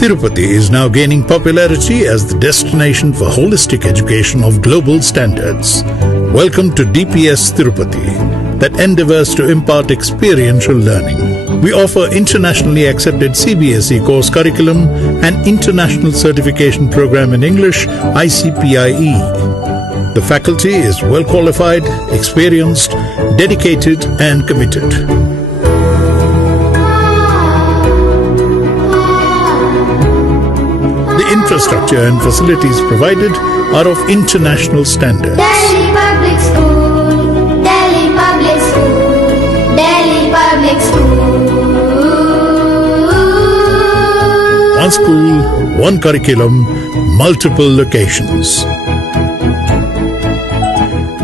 Tirupati is now gaining popularity as the destination for holistic education of global standards. Welcome to DPS Tirupati, that endeavors to impart experiential learning. We offer internationally accepted CBSE course curriculum and international certification program in English, ICPIE. The faculty is well qualified, experienced, dedicated and committed. The infrastructure and facilities provided are of international standards. Delhi Public School, Delhi Public School, Delhi Public School. One school, one curriculum, multiple locations.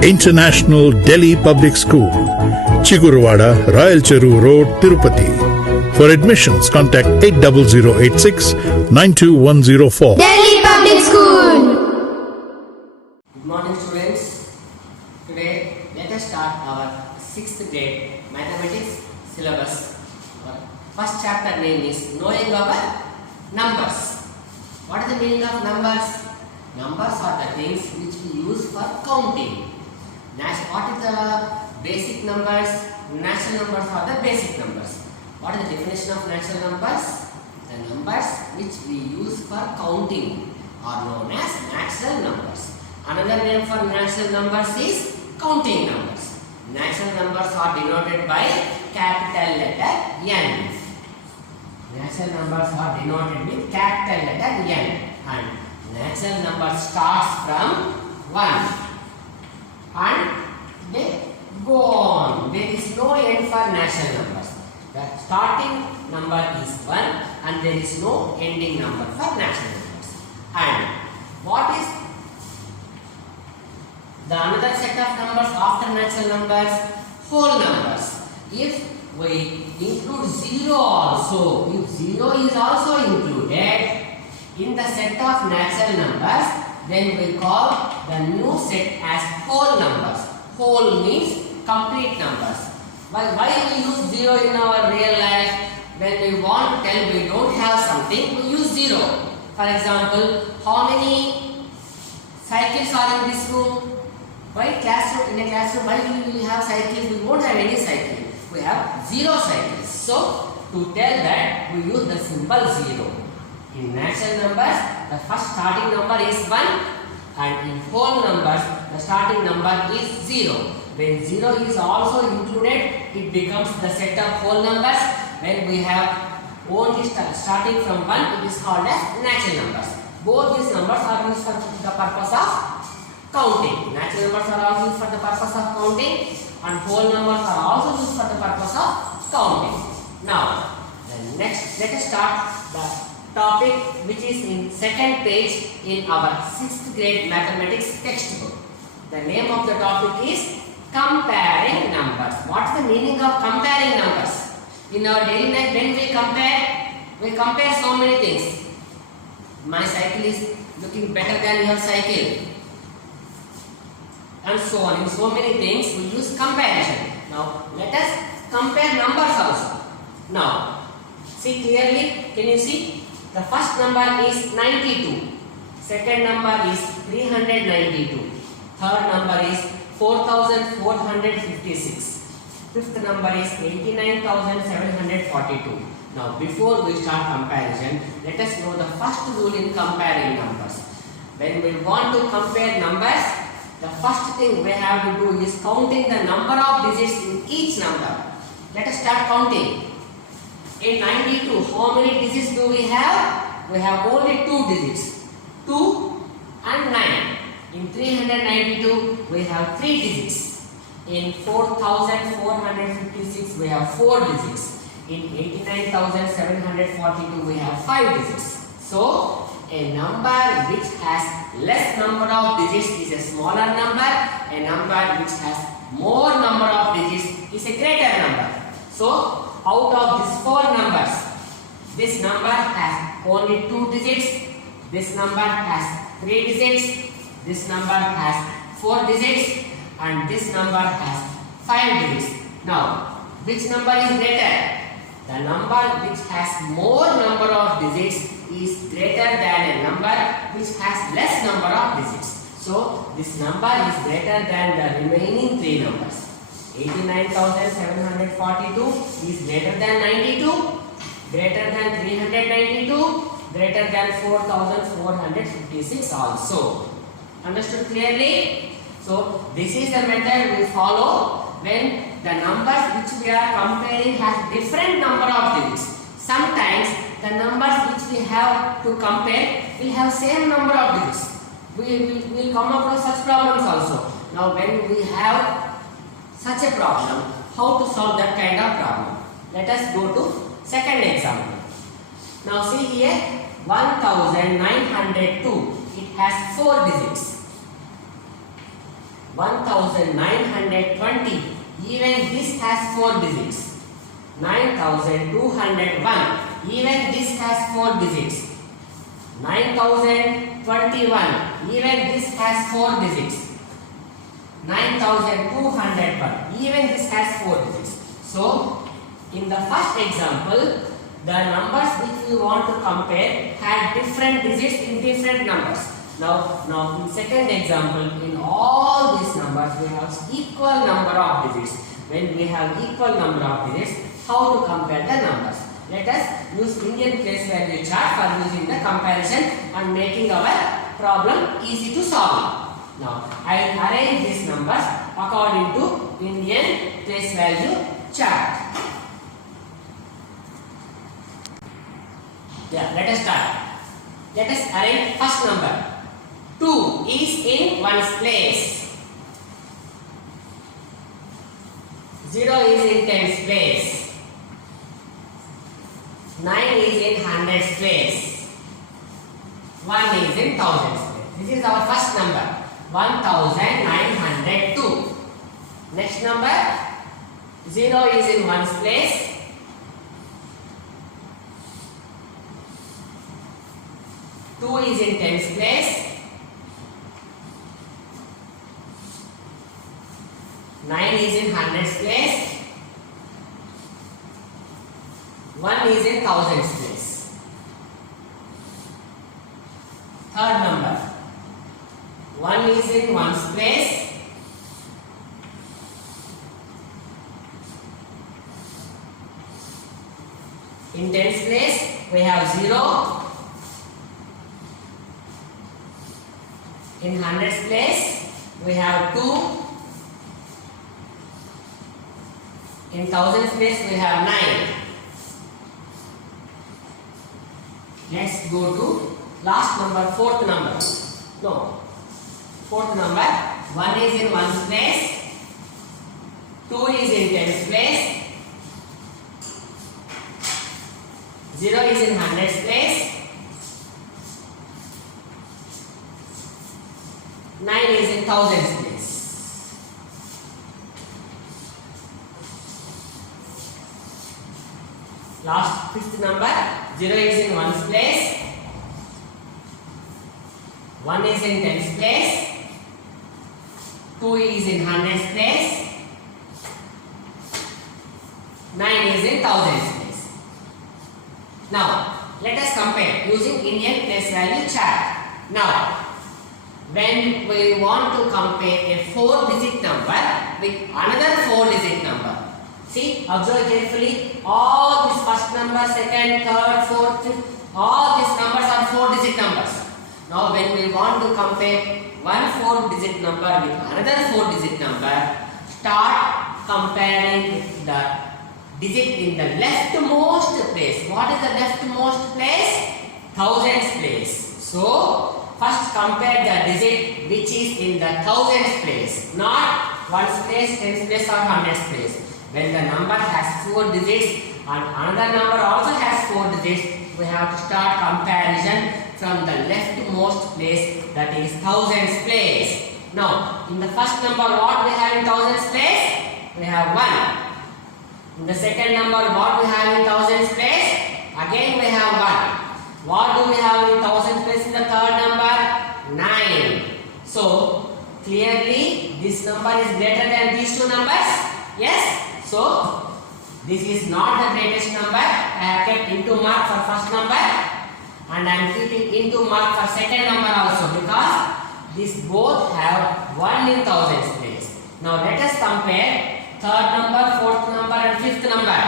International Delhi Public School, Chiguruvada, Royal Cheru Road, Tirupati. For admissions, contact 80086 92104. Delhi Public School. Good morning, students. Today, let us start our 6th grade mathematics syllabus. Our first chapter name is Knowing Our Numbers. What is the meaning of numbers? Numbers are the things which we use for counting. What is the basic numbers? Natural numbers are the basic numbers. What is the definition of natural numbers? The numbers which we use for counting are known as natural numbers. Another name for natural numbers is counting numbers. Natural numbers are denoted by capital letter N. Natural numbers are denoted with capital letter N. And natural number starts from 1 and they go on. There is no end for natural numbers. The starting number is 1 and there is no ending number for natural numbers. And what is the another set of numbers after natural numbers? Whole numbers. If we include 0 also, if 0 is also included in the set of natural numbers, then we call the new set as whole numbers. Whole means complete numbers. Why we use 0 in our real life? When we want to tell we don't have something, we use 0. For example, how many cycles are in this room? Why classroom? In a classroom, why will we have cycles? We won't have any cycle. We have 0 cycles. So, to tell that, we use the symbol 0. In natural numbers, the first starting number is 1 and in whole numbers, the starting number is 0. When 0 is also included, it becomes the set of whole numbers. When we have only starting from 1, it is called as natural numbers. Both these numbers are used for the purpose of counting. Natural numbers are also used for the purpose of counting and whole numbers are also used for the purpose of counting. Now, next, let us start the topic which is in second page in our 6th grade mathematics textbook. The name of the topic is comparing numbers. What is the meaning of comparing numbers? In our daily life, when we compare so many things. My cycle is looking better than your cycle. And so on. In so many things, we use comparison. Now, let us compare numbers also. Now, see clearly, can you see? The first number is 92. Second number is 392. Third number is 4,456. Fifth number is 89,742. Now, before we start comparison, let us know the first rule in comparing numbers. When we want to compare numbers, the first thing we have to do is counting the number of digits in each number. Let us start counting. In 92, how many digits do we have? We have only 2 digits. 2 and 9. In 392, we have 3 digits. In 4,456, we have 4 digits. In 89,742, we have 5 digits. So, a number which has less number of digits is a smaller number. A number which has more number of digits is a greater number. So, out of these 4 numbers, this number has only 2 digits. This number has 3 digits. This number has 4 digits and this number has 5 digits. Now, which number is greater? The number which has more number of digits is greater than a number which has less number of digits. So this number is greater than the remaining three numbers. 89,742 is greater than 92, greater than 392, greater than 4,456 also. Understood clearly? So this is the method we follow when the numbers which we are comparing has different number of digits. Sometimes the numbers which we have to compare will have same number of digits. We will come across such problems also. Now when we have such a problem, how to solve that kind of problem? Let us go to second example. Now see here, 1902, it has 4 digits. 1920, even this has 4 digits. 9201, even this has 4 digits. 9021, even this has 4 digits. 9201, even this has 4 digits. So, in the first example, the numbers which we want to compare had different digits in different numbers. Now in second example, in all these numbers we have equal number of digits. When we have equal number of digits, how to compare the numbers? Let us use Indian place value chart for using the comparison and making our problem easy to solve. Now I will arrange these numbers according to Indian place value chart. Yeah, let us start. Let us arrange first number. 2 is in ones place. 0 is in tens place. 9 is in hundreds place. 1 is in thousands place. This is our first number. 1902. Next number. 0 is in ones place. 2 is in tens place. 9 is in hundreds place. 1 is in thousands place. Third number. 1 is in ones place. 'In tens place we have 0. In hundreds place we have 2. In thousands place we have 9. Let's go to last number, fourth number. No. Fourth number. 1 is in ones place. 2 is in tens place. 0 is in hundreds place. 9 is in thousands place. Last fifth number. 0 is in ones place. 1 is in tens place. 2 is in hundreds place. 9 is in thousands place. Now, let us compare using Indian place value chart. Now, when we want to compare a 4-digit number with another 4-digit number, see, observe carefully. All these first number, second, third, fourth, fifth, all these numbers are 4-digit numbers. Now, when we want to compare one 4-digit number with another 4-digit number, start comparing with the digit in the leftmost place. What is the leftmost place? Thousands place. So, first compare the digit which is in the thousands place, not ones place, tens place or hundreds place. When the number has 4 digits and another number also has 4 digits, we have to start comparison from the leftmost place, that is thousands place. Now, in the first number, what we have in thousands place? We have 1. In the second number, what we have in thousands place? Again we have 1. What do we have in thousands place in the third number? 9. So, clearly this number is greater than these two numbers. Yes? So, this is not the greatest number. I have kept into mark for first number. and I am keeping into mark for second number also, because these both have 1 in thousands place. Now let us compare third number, fourth number and fifth number.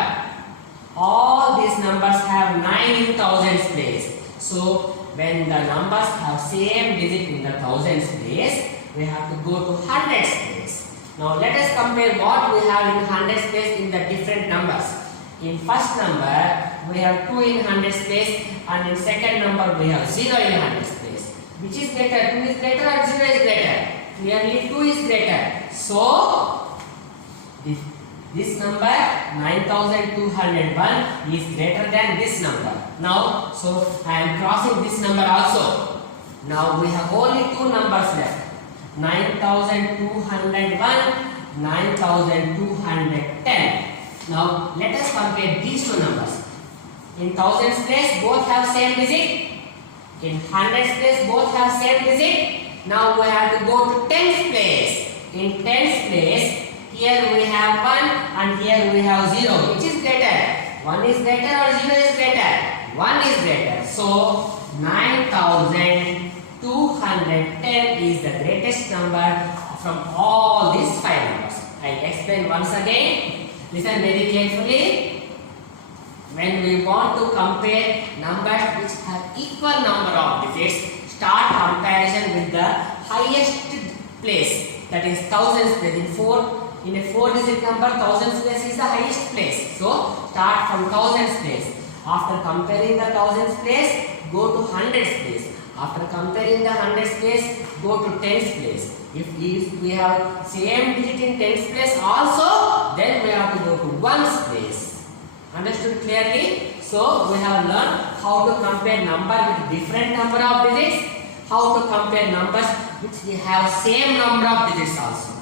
All these numbers have 9 in thousands place. So when the numbers have same digit in the thousands place, we have to go to hundreds place. Now let us compare what we have in hundreds place in the different numbers. In first number we have 2 in hundreds place, and in second number we have 0 in hundreds place. Which is greater? 2 is greater or 0 is greater? Clearly 2 is greater. So this number 9201 is greater than this number. Now, so I am crossing this number also. Now we have only two numbers left. 9201, 9210. Now let us compare these two numbers. In thousands place both have same digit. In hundreds place both have same digit. Now we have to go to tens place. In tens place, here we have 1 and here we have 0. Which is greater? 1 is greater or 0 is greater? 1 is greater. So 9210 is the greatest number from all these 5 numbers. I explain once again. Listen very carefully. When we want to compare numbers which have equal number of digits, start comparison with the highest place, that is thousands place. In a 4-digit number, thousands place is the highest place. So start from thousands place. After comparing the thousands place, go to hundreds place. After comparing the hundreds place, go to tens place. If we have same digit in tens place also, then we have to go to ones place. Understood clearly? So we have learned how to compare number with different number of digits, how to compare numbers which we have same number of digits also.